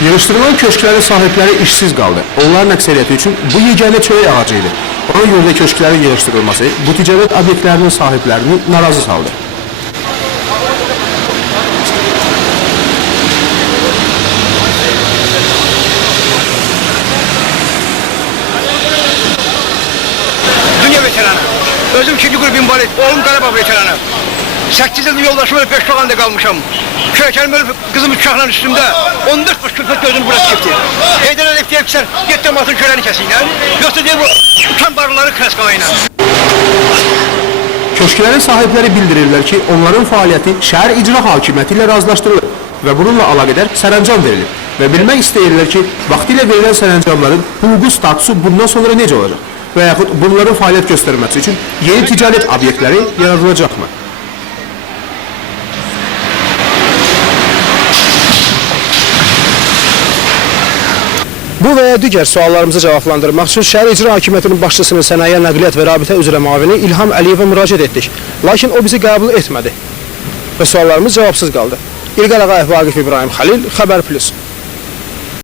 Yığışdırılan köşklərin sahibləri işsiz qaldı. Onların əksəriyyəti üçün bu yeganə çörək ağacı idi. Ona görə də köşklərin yığışdırılması bu ticarət obyektlərinin sahiblərini narazı saldı. Dünya veteranı. Özüm 2. qrup invalid, oğlum Qarabağ veteranı. 8 yıldır yoldaşım ölüb 5 doğanda qalmışam. Köyəkəlim ölüb qızım uşaqla üstümdə 14 baş külfət gözünü burası çəkdi. Heydər Əlif deyib ki, sən get dəmatın körəni kəsinlə. Yoxsa deyib bu uçan barıları kraskalayla. Köşklərin sahibləri bildirirlər ki, onların fəaliyyəti şəhər icra hakimiyyəti ilə razılaşdırılır və bununla əlaqədar sərəncam verilir. Və bilmək istəyirlər ki, vaxtilə verilən sərəncamların hüquqi statusu bundan sonra necə olacaq? Və yaxud bunların fəaliyyət göstərməsi üçün yeni ticarət obyektləri yaradılacaqmı? Bu və ya digər suallarımızı cavablandırmaq üçün Şəhər İcra Hakimiyyətinin başçısının sənaye, nəqliyyat və rabitə üzrə müavini İlham Əliyevə müraciət etdik. Lakin o bizi qəbul etmədi və suallarımız cavabsız qaldı. İlqar Ağayev, Vaqif İbrahim Xəlil, Xəbər Plus.